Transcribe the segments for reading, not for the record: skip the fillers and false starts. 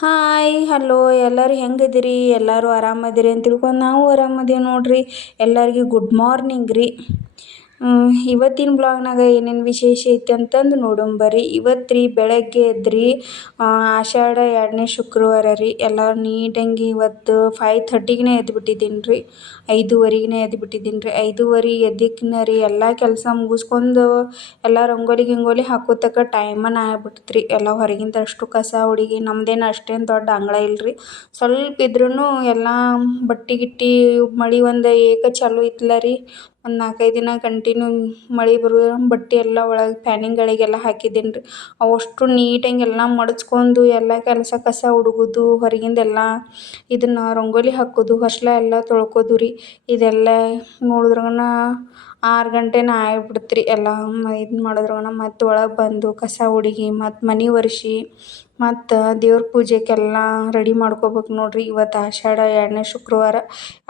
Hi hello ಎಲ್ಲರೂ ಹೆಂಗದಿರಿ? ಎಲ್ಲರೂ ಆರಾಮದಿರಿ ಅಂತ ತಿಳ್ಕೊಂಡು ನಾವು ಆರಾಮದೀವಿ ನೋಡ್ರಿ. ಎಲ್ಲರಿಗೂ ಗುಡ್ ಮಾರ್ನಿಂಗ್ ರೀ. ಇವತ್ತಿನ ಬ್ಲಾಗ್ನಾಗ ಏನೇನು ವಿಶೇಷ ಐತಿ ಅಂತಂದು ನೋಡೋಣ ಇವತ್ತು ರೀ ಬೆಳಗ್ಗೆ ಎದ್ರಿ ಆಷಾಢ 2ನೇ ಶುಕ್ರವಾರ ರೀ. ಎಲ್ಲ ನೀಟಂಗಿ ಇವತ್ತು 5:30ಗೆ ಎದ್ಬಿಟ್ಟಿದ್ದೀನಿ ರೀ. 5:15ಗೆ ಎದ್ಬಿಟ್ಟಿದ್ದೀನಿ ರೀ. 5:15 ಎದ್ದಿಕ್ಕಿನ ರೀ ಎಲ್ಲ ಕೆಲಸ ಮುಗಿಸ್ಕೊಂಡು ಎಲ್ಲ ರಂಗೋಲಿ ಗಿಂಗೋಲಿ ಹಾಕೋತಕ್ಕ ಟೈಮನ ಆಗ್ಬಿಡ್ತು ರೀ. ಎಲ್ಲ ಹೊರಗಿಂದ ಅಷ್ಟು ಕಸ ಹುಡುಗಿ ನಮ್ದೇನು ಅಷ್ಟೇನು ದೊಡ್ಡ ಅಂಗಳ ಇಲ್ರಿ. ಸ್ವಲ್ಪ ಇದ್ರೂ ಎಲ್ಲ ಬಟ್ಟೆ ಗಿಟ್ಟಿ ಮಳೆ ಒಂದು ಚಾಲು ಇತ್ತಲ್ಲ ರೀ. ಒಂದು 4-5 ದಿನ ಕಂಟಿನ್ಯೂ ಮಳೆ ಬರೋ ಬಟ್ಟೆ ಎಲ್ಲ ಒಳಗೆ ಫ್ಯಾನಿಂಗ್ಗಳಿಗೆಲ್ಲ ಹಾಕಿದ್ದೀನಿ ರೀ. ಅವಷ್ಟು ನೀಟಾಗಿ ಎಲ್ಲ ಮಡಚ್ಕೊಂಡು ಎಲ್ಲ ಕೆಲಸ ಕಸ ಹುಡುಗೋದು ಹೊರಗಿಂದೆಲ್ಲ ಇದನ್ನು ರಂಗೋಲಿ ಹಾಕೋದು ಹೊಸ್ಲ ಎಲ್ಲ ತೊಳ್ಕೋದು ರೀ. ಇದೆಲ್ಲ ನೋಡಿದ್ರಗನ 6 ಗಂಟೆನೇ ಆಗ್ಬಿಡ್ತು ರೀ. ಎಲ್ಲ ಇದು ಮಾಡಿದ್ರಗನ ಮತ್ತು ಒಳಗೆ ಬಂದು ಕಸ ಹುಡುಗಿ ಮತ್ತು ಮನೆ ಒರೆಸಿ ಮತ್ತು ದೇವ್ರ ಪೂಜೆಗೆಲ್ಲ ರೆಡಿ ಮಾಡ್ಕೋಬೇಕು ನೋಡ್ರಿ. ಇವತ್ತು ಆಷಾಢ 2ನೇ ಶುಕ್ರವಾರ.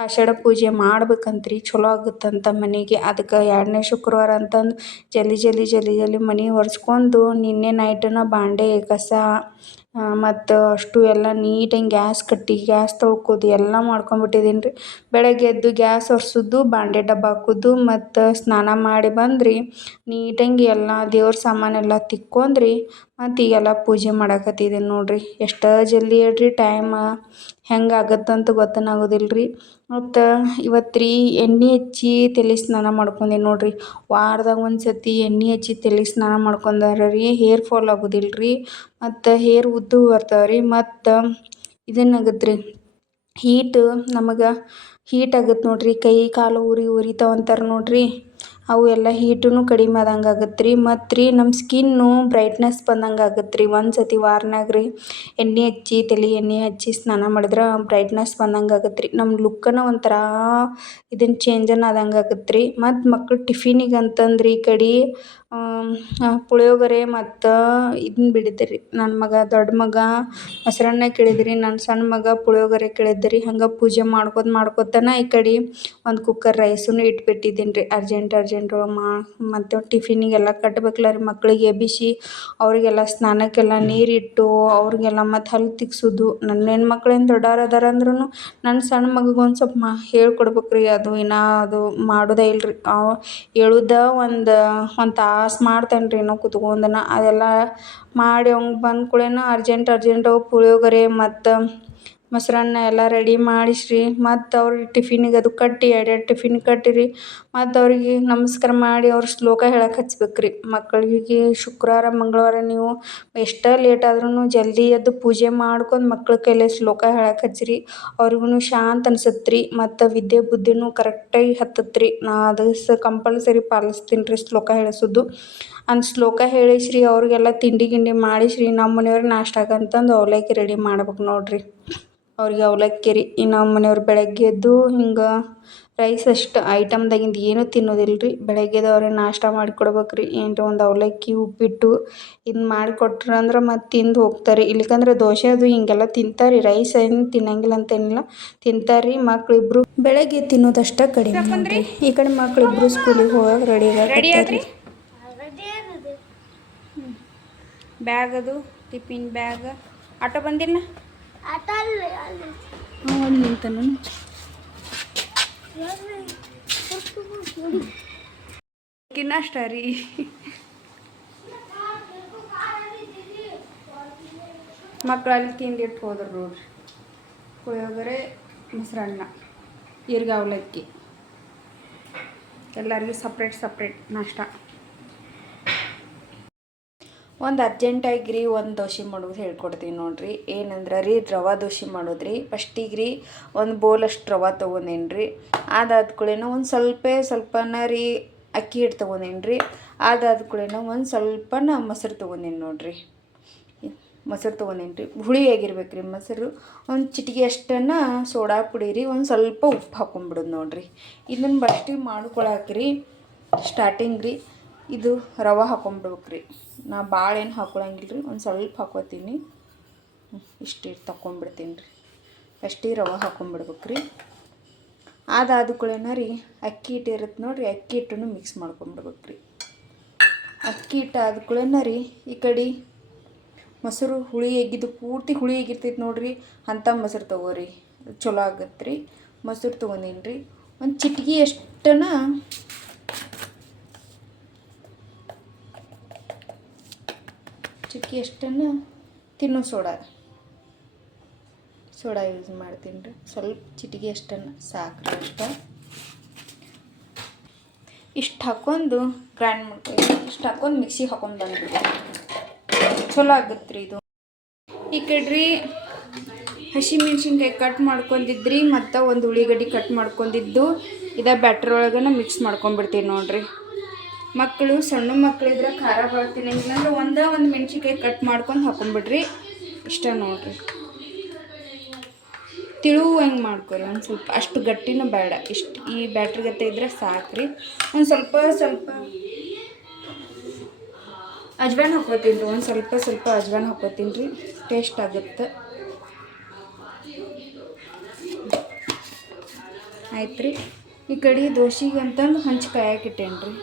ಆಷಾಢ ಪೂಜೆ ಮಾಡ್ಬೇಕಂತ್ರಿ, ಚಲೋ ಆಗುತ್ತಂತ ಮನೆಗೆ. ಅದಕ್ಕೆ 2ನೇ ಶುಕ್ರವಾರ ಅಂತಂದು ಜಲ್ದಿ ಮನೆ ಒರೆಸ್ಕೊಂಡು ನಿನ್ನೆ ನೈಟನ ಬಾಂಡೆ ಕಸ ಮತ್ತು ಅಷ್ಟು ಎಲ್ಲ ನೀಟಾಗಿ ಗ್ಯಾಸ್ ತೊಳ್ಕೋದು ಎಲ್ಲ ಮಾಡ್ಕೊಂಬಿಟ್ಟಿದ್ದೀನಿ ರೀ. ಬೆಳಗ್ಗೆ ಎದ್ದು ಗ್ಯಾಸ್ ಒರೆಸೋದು, ಬಾಂಡೆ ಡಬ್ಬ ಹಾಕೋದು ಮತ್ತು ಸ್ನಾನ ಮಾಡಿ ಬಂದ್ರಿ ನೀಟಾಗಿ ಎಲ್ಲ ದೇವ್ರ ಸಾಮಾನೆಲ್ಲ ತಿಕ್ಕೊಂಡ್ರಿ ಮತ್ತು ಈಗೆಲ್ಲ ಪೂಜೆ ಮಾಡಕತ್ತಿದ್ದೀನಿ ನೋಡ್ರಿ. ಎಷ್ಟು ಜಲ್ದಿ ಹೇಳ್ರಿ ಟೈಮ್ ಹೆಂಗೆ ಆಗತ್ತಂತ ಗೊತ್ತನೇ ಆಗೋದಿಲ್ಲ ರೀ. ಮತ್ತು ಇವತ್ತು ರೀ ಎಣ್ಣೆ ಹಚ್ಚಿ ತಲೆ ಸ್ನಾನ ಮಾಡ್ಕೊಂಡೆ ನೋಡ್ರಿ. ವಾರದಾಗ ಒಂದು ಸತಿ ಎಣ್ಣೆ ಹಚ್ಚಿ ತಲೆ ಸ್ನಾನ ಮಾಡ್ಕೊಂಡಾರ ರೀ ಹೇರ್ ಫಾಲ್ ಆಗೋದಿಲ್ಲ ರೀ. ಮತ್ತು ಹೇರ್ ಉದ್ದು ಬರ್ತಾವೆ ರೀ. ಮತ್ತು ಇದೇನಾಗತ್ತೆ ರೀ, ಹೀಟ್ ನಮಗೆ ಹೀಟ್ ಆಗತ್ತೆ ನೋಡ್ರಿ. ಕೈ ಕಾಲು ಉರಿತಾವ ಅಂತಾರೆ ನೋಡ್ರಿ. ಅವು ಎಲ್ಲ ಹೀಟೂ ಕಡಿಮೆ ಆದಂಗೆ ಆಗತ್ತೆ ರೀ. ಮತ್ತು ರೀ ನಮ್ಮ ಸ್ಕಿನ್ನು ಬ್ರೈಟ್ನೆಸ್ ಬಂದಂಗೆ ಆಗತ್ತೆ ರೀ. ಒಂದು ಸತಿ ವಾರನಾಗ ರೀ ತಲೆ ಎಣ್ಣೆ ಹಚ್ಚಿ ಸ್ನಾನ ಮಾಡಿದ್ರೆ ಬ್ರೈಟ್ನೆಸ್ ಬಂದಂಗೆ ಆಗತ್ತೆ ರೀ. ನಮ್ಮ ಲುಕ್ಕನ ಒಂಥರ ಇದನ್ನು ಚೇಂಜನ ಆದಂಗೆ ಆಗತ್ತೆ ರೀ. ಮತ್ತು ಮಕ್ಳು ಟಿಫಿನಿಗೆ ಅಂತಂದ್ರಿ ಈ ಕಡೆ ಪುಳಿಯೋಗರೆ ಮತ್ತು ಇದನ್ನ ಬಿಡಿದ್ರಿ. ನನ್ನ ಮಗ ದೊಡ್ಡ ಮಗ ಮೊಸರನ್ನ ಕೇಳಿದ್ರಿ, ನನ್ನ ಸಣ್ಣ ಮಗ ಪುಳಿಯೋಗರೆ ಕೇಳಿದ್ರಿ. ಹಂಗೆ ಪೂಜೆ ಮಾಡ್ಕೊತಾನೆ ಈ ಕಡೆ ಒಂದು ಕುಕ್ಕರ್ ರೈಸನ್ನು ಇಟ್ಬಿಟ್ಟಿದ್ದೀನಿ ರೀ. ಅರ್ಜೆಂಟ್ ಮತ್ತು ಟಿಫಿನಿಗೆಲ್ಲ ಕಟ್ಟಬೇಕಲ್ಲ ರೀ. ಮಕ್ಕಳಿಗೆ ಎಬ್ಬಿಸಿ ಅವರಿಗೆಲ್ಲ ಸ್ನಾನಕ್ಕೆಲ್ಲ ನೀರಿಟ್ಟು ಅವ್ರಿಗೆಲ್ಲ ಮತ್ತು ಹಲ್ಲು ತಿಕ್ಸೋದು. ನನ್ನ ಹೆಣ್ಮಕ್ಳೇನು ದೊಡ್ಡವ್ರು ಅದಾರ ಅಂದ್ರೂ ನನ್ನ ಸಣ್ಣ ಮಗಗೆ ಒಂದು ಸ್ವಲ್ಪ ಹೇಳ್ಕೊಡ್ಬೇಕು ರೀ. ಅದು ಇನ್ನೂ ಅದು ಮಾಡೋದೇ ಇಲ್ಲ ರೀ. ಹೇಳುದ ಒಂದು ತಾಸು ಮಾಡ್ತಾನೆ ರೀ ಏನೋ ಕೂತ್ಕೊಂಡನ. ಅದೆಲ್ಲ ಮಾಡಿ ಅವ್ನಿಗೆ ಬಂದ ಕೂಡಲೇ ಅರ್ಜೆಂಟ್ ಪುಳಿಯೋಗರೆ ಮತ್ತು ಮೊಸರನ್ನ ಎಲ್ಲ ರೆಡಿ ಮಾಡಿಸ್ರಿ. ಮತ್ತು ಅವ್ರಿಗೆ ಟಿಫಿನಿಗೆ ಅದು ಕಟ್ಟಿ 2 ಟಿಫಿನ್ ಕಟ್ಟಿರಿ. ಮತ್ತು ಅವ್ರಿಗೆ ನಮಸ್ಕಾರ ಮಾಡಿ ಅವ್ರ ಶ್ಲೋಕ ಹೇಳಕ್ಕೆ ಹಚ್ಬೇಕು ರೀ. ಮಕ್ಕಳಿಗೆ ಶುಕ್ರವಾರ ಮಂಗಳವಾರ ನೀವು ಎಷ್ಟೇ ಲೇಟ್ ಆದ್ರೂ ಜಲ್ದಿ ಎದ್ದು ಪೂಜೆ ಮಾಡ್ಕೊಂಡು ಮಕ್ಳ ಕೈಲಿ ಶ್ಲೋಕ ಹೇಳಕ್ಕೆ ಹಚ್ಚಿರಿ. ಅವ್ರಿಗೂ ಶಾಂತ ಅನ್ಸತ್ತೆ ರೀ. ಮತ್ತು ವಿದ್ಯೆ ಬುದ್ಧಿನೂ ಕರೆಕ್ಟಾಗಿ ಹತ್ತತ್ತೆ ರೀ. ನಾ ಅದು ಕಂಪಲ್ಸರಿ ಪಾಲಿಸ್ತೀನಿ ರೀ ಶ್ಲೋಕ ಹೇಳಿಸೋದು. ಶ್ಲೋಕ ಹೇಳಿಸ್ರಿ. ಅವ್ರಿಗೆಲ್ಲ ತಿಂಡಿ ಗಿಂಡಿ ಮಾಡಿಸ್ರಿ. ನಮ್ಮ ಮನೆಯವ್ರಿಗೆ ನಾಷ್ಟಾಗಂತಂದು ಅವಲಕ್ಕಿ ರೆಡಿ ಮಾಡ್ಬೇಕು ನೋಡ್ರಿ. ಅವ್ರಿಗೆ ಅವಲಕ್ಕಿ ರೀ. ಇನ್ನು ನಮ್ಮ ಮನೆಯವ್ರು ಬೆಳಗ್ಗೆ ಎದ್ದು ಹಿಂಗೆ ರೈಸ್ ಅಷ್ಟು ಐಟಮ್ದಾಗಿಂದು ಏನೂ ತಿನ್ನೋದಿಲ್ಲ ರೀ. ಬೆಳಗ್ಗೆದು ಅವ್ರಿಗೆ ನಾಷ್ಟ ಮಾಡಿಕೊಡ್ಬೇಕು ರೀ. ಏನರ ಒಂದು ಅವಲಕ್ಕಿ ಉಪ್ಪಿಟ್ಟು ಇದನ್ನ ಮಾಡಿಕೊಟ್ರಂದ್ರೆ ಮತ್ತು ತಿಂದು ಹೋಗ್ತಾರೆ. ಇಲ್ಲಿಕಂದ್ರೆ ದೋಸೆ ಅದು ಹಿಂಗೆಲ್ಲ ತಿಂತಾರೆ. ರೈಸ್ ಏನು ತಿನ್ನಂಗಿಲ್ಲ ಅಂತೇನಿಲ್ಲ, ತಿಂತಾರೆ ರೀ. ಮಕ್ಕಳಿಬ್ರು ಬೆಳಗ್ಗೆ ತಿನ್ನೋದಷ್ಟೇ ಕಡಿಮೆ ನೋಡ್ರಿ. ಈ ಕಡೆ ಮಕ್ಕಳಿಬ್ರು ಸ್ಕೂಲಿಗೆ ಹೋಗಕ್ಕೆ ರೆಡಿ ಆಗಕತ್ತಾರೆ. ಬ್ಯಾಗ್ ಅದು ಟಿಫಿನ್ ಬ್ಯಾಗ್ ಆಟೋ ಬಂದಿಲ್ಲ ಅಲ್ಲಿ ನಿಂತಾನು. ಅಷ್ಟ ರೀ ಮಕ್ಕಳು ಅಲ್ಲಿ ತಿಂದಿಟ್ಟು ಹೋದ್ರು ನೋಡ್ರಿ. ಪುಳಿಯೋಗರೆ, ಮೊಸರನ್ನ, ಈರ್ಗ ಅವಲಕ್ಕಿ, ಎಲ್ಲರಿಗೂ ಸಪ್ರೇಟ್ ನಾಷ್ಟ. ಒಂದು ಅರ್ಜೆಂಟಾಗಿ ರೀ ಒಂದು ದೋಸೆ ಮಾಡೋದು ಹೇಳ್ಕೊಡ್ತೀನಿ ನೋಡ್ರಿ. ಏನಂದ್ರೆ ರೀ ರವೆ ದೋಸೆ ಮಾಡೋದ್ರಿ. ಫಸ್ಟಿಗೆ ರೀ ಒಂದು ಬೌಲಷ್ಟು ರವೆ ತೊಗೊಂಡೇನಿ ರೀ. ಅದಾದ ಕೂಡಲೇ ಒಂದು ಸ್ವಲ್ಪನ ರೀ ಅಕ್ಕಿ ಹಿಟ್ಟು ತೊಗೊಂಡೇನಿ ರೀ. ಅದಾದ ಕೂಡಲೇ ಒಂದು ಸ್ವಲ್ಪನ ಮೊಸರು ತೊಗೊಂಡೇನಿ ನೋಡ್ರಿ. ಮೊಸರು ತೊಗೊಂಡೇನಿ ರೀ. ಹುಳಿಯಾಗಿರ್ಬೇಕು ರೀ ಮೊಸರು. ಒಂದು ಚಿಟಿಕೆ ಅಷ್ಟನ್ನು ಸೋಡಾ ಪುಡಿ ರೀ, ಒಂದು ಸ್ವಲ್ಪ ಉಪ್ಪು ಹಾಕೊಂಡ್ಬಿಡೋದು ನೋಡ್ರಿ. ಇದನ್ನು ಫಸ್ಟಿಗೆ ಮಾಡ್ಕೊಳಕ್ಕೆ ರೀ ಸ್ಟಾರ್ಟಿಂಗ್ ರೀ ಇದು ರವೆ ಹಾಕೊಂಡ್ಬಿಡ್ಬೇಕು ರೀ. ನಾ ಭಾಳ ಏನು ಹಾಕೊಳಂಗಿಲ್ಲ ರೀ, ಒಂದು ಸ್ವಲ್ಪ ಹಾಕೋತೀನಿ. ಇಷ್ಟು ತಗೊಂಡ್ಬಿಡ್ತೀನಿ ರೀ. ಫಸ್ಟಿಗೆ ರವೆ ಹಾಕೊಂಡ್ಬಿಡ್ಬೇಕು ರೀ. ಅದಾದ ಕೂಡಲೇ ರೀ ಅಕ್ಕಿ ಹಿಟ್ಟು ಇರುತ್ತೆ ನೋಡಿರಿ, ಅಕ್ಕಿ ಹಿಟ್ಟನ್ನು ಮಿಕ್ಸ್ ಮಾಡ್ಕೊಂಡ್ಬಿಡ್ಬೇಕು ರೀ. ಅಕ್ಕಿ ಹಿಟ್ಟು ಆದ ಕೂಡಲೇ ರೀ ಈ ಕಡೆ ಮೊಸರು ಹುಳಿ ಎಗ್ಗಿದ್ದು ಪೂರ್ತಿ ಹುಳಿ ಎಗಿರ್ತೈತೆ ನೋಡ್ರಿ, ಅಂಥ ಮೊಸರು ತೊಗೋರಿ, ಚಲೋ ಆಗತ್ತೆ ರೀ. ಮೊಸರು ತೊಗೊಂಡೀನಿ ರೀ. ಒಂದು ಚಿಟಿಕೆ ಅಷ್ಟನ ತಿನ್ನೋ ಸೋಡಾ ಯೂಸ್ ಮಾಡ್ತೀನಿ ರೀ. ಸ್ವಲ್ಪ ಚಿಟಿಕೆ ಅಷ್ಟನ್ನು ಸಾಕ್ರಿ ಅಷ್ಟ. ಇಷ್ಟು ಹಾಕ್ಕೊಂಡು ಗ್ರೈಂಡ್ ಮಾಡ್ತೀವಿ. ಇಷ್ಟು ಹಾಕ್ಕೊಂಡು ಮಿಕ್ಸಿಗೆ ಹಾಕೊಂಡು ಬಂದ್ಬಿಡಿ, ಚಲೋ ಆಗತ್ತೆ ರೀ ಇದು. ಈ ಕಡೆ ಹಸಿಮೆಣ್ಸಿನ್ಕಾಯಿ ಕಟ್ ಮಾಡ್ಕೊಂಡಿದ್ರಿ ಮತ್ತು ಒಂದು ಉಳ್ಳಿಗಡ್ಡೆ ಕಟ್ ಮಾಡ್ಕೊಂಡಿದ್ದು ಇದ ಬ್ಯಾಟ್ರ್ ಒಳಗನ ಮಿಕ್ಸ್ ಮಾಡ್ಕೊಂಡ್ಬಿಡ್ತೀವಿ ನೋಡ್ರಿ. ಮಕ್ಕಳು ಸಣ್ಣ ಮಕ್ಕಳಿದ್ರೆ ಖಾರ ಭಾಳ ತಿನ್ನಂಗಿಲ್ಲ ಅಂದ್ರೆ ಒಂದು ಮೆಣ್ಸಿನ್ಕಾಯಿ ಕಟ್ ಮಾಡ್ಕೊಂಡು ಹಾಕೊಂಡ್ಬಿಡ್ರಿ. ಇಷ್ಟ ನೋಡ್ರಿ, ತಿಳುವಂಗೆ ಮಾಡ್ಕೊರಿ. ಒಂದು ಸ್ವಲ್ಪ ಅಷ್ಟು ಗಟ್ಟಿನೂ ಬೇಡ, ಇಷ್ಟು ಈ ಬ್ಯಾಟ್ರಿ ಗತ್ತೆ ಇದ್ರೆ ಸಾಕ್ರಿ. ಒಂದು ಸ್ವಲ್ಪ ಅಜ್ವಾನ ಹಾಕ್ಕೋತೀನಿ ರೀ. ಒಂದು ಸ್ವಲ್ಪ ಅಜ್ವಾನ ಹಾಕ್ಕೋತೀನಿ ರೀ, ಟೇಸ್ಟ್ ಆಗುತ್ತೆ. ಆಯ್ತು ರೀ. ಈ ಕಡೆ ದೋಸೆಗೆ ಅಂತಂದು ಹಂಚು ಕಾಯಕ್ಕೆ ಇಟ್ಟೇನಿ ರೀ.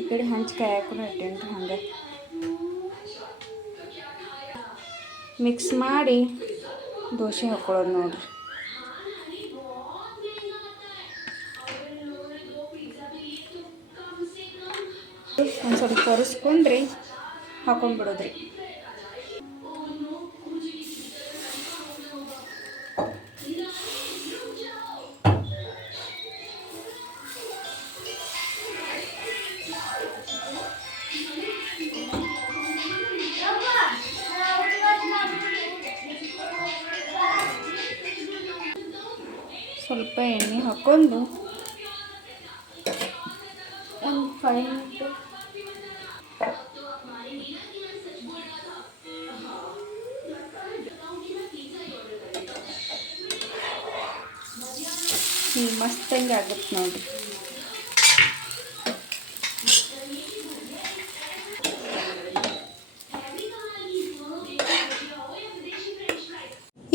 ಈ ಕಡೆ ಹಂಚು ಕಾಯಕ್ಕೂ ಇಟ್ಟೇನಿ ರೀ. ಹಂಗೆ ಮಿಕ್ಸ್ ಮಾಡಿ ದೋಸೆ ಹಾಕ್ಕೊಳ್ಳೋದು ನೋಡ್ರಿ. ಒಂದು ಸ್ವಲ್ಪ ಕರೆಸ್ಕೊಂಡ್ರಿ ಹಾಕೊಂಡ್ಬಿಡೋದ್ರಿ. ಸ್ವಲ್ಪ ಎಣ್ಣೆ ಹಾಕ್ಕೊಂಡು ಒಂದು 5 ಮಿನಿಟ್ ಮಸ್ತಂಗೆ ಆಗುತ್ತೆ ನೋಡ್ರಿ.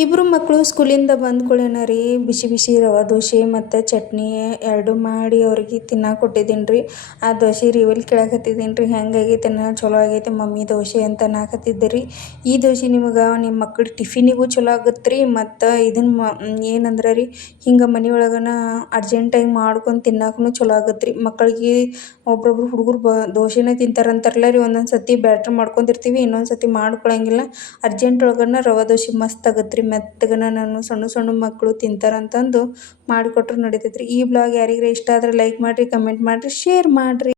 ಇಬ್ಬರು ಮಕ್ಕಳು ಸ್ಕೂಲಿಂದ ಬಂದ್ಕೊಳ್ಳೇನ ರೀ ಬಿಸಿ ಬಿಸಿ ರವೆ ದೋಸೆ ಮತ್ತು ಚಟ್ನಿ ಎರಡು ಮಾಡಿ ಅವ್ರಿಗೆ ತಿನ್ನಕ್ಕೆ ಕೊಟ್ಟಿದ್ದೀನಿ ರೀ. ಆ ದೋಸೆ ರಿವಲ್ ಕೇಳಕತ್ತಿದ್ದೀನಿ ರೀ, ಹೆಂಗಾಗೈತೆ ಚಲೋ ಆಗೈತೆ ಮಮ್ಮಿ ದೋಸೆ ಅಂತ ಅನ್ನಕತ್ತಿದ್ದೆ ರೀ. ಈ ದೋಸೆ ನಿಮಗೆ ನಿಮ್ಮ ಮಕ್ಕಳ ಟಿಫಿನಿಗೂ ಚಲೋ ಆಗುತ್ತೆ ರೀ. ಮತ್ತು ಇದನ್ನು ಏನಂದ್ರೆ ರೀ, ಹಿಂಗೆ ಮನೆಯೊಳಗನ ಅರ್ಜೆಂಟಾಗಿ ಮಾಡ್ಕೊಂಡು ತಿನ್ನಕ್ಕೂ ಚಲೋ ಆಗುತ್ತೆ ರೀ. ಮಕ್ಕಳಿಗೆ ಒಬ್ಬೊಬ್ರು ಹುಡುಗರು ದೋಸೆನೇ ತಿಂತಾರಂತಾರಲ್ಲ ರೀ. ಒಂದೊಂದು ಸತಿ ಬ್ಯಾಟ್ರ್ ಮಾಡ್ಕೊಂಡಿರ್ತೀವಿ, ಇನ್ನೊಂದು ಸತಿ ಮಾಡ್ಕೊಳಂಗಿಲ್ಲ. ಅರ್ಜೆಂಟ್ ಒಳಗನ ರವೆ ದೋಸೆ ಮಸ್ತ್ ಆಗತ್ತೆ ರೀ. ಮೆತ್ತಗನ ನಾನು ಸಣ್ಣ ಮಕ್ಕಳು ತಿಂತಾರಂತಂದು ಮಾಡಿಕೊಟ್ರು ನಡಿತೈತೆ ರೀ. ಈ ಬ್ಲಾಗ್ ಯಾರಿಗಾರ ಇಷ್ಟ ಆದರೆ ಲೈಕ್ ಮಾಡಿರಿ, ಕಮೆಂಟ್ ಮಾಡಿರಿ, ಶೇರ್ ಮಾಡಿರಿ.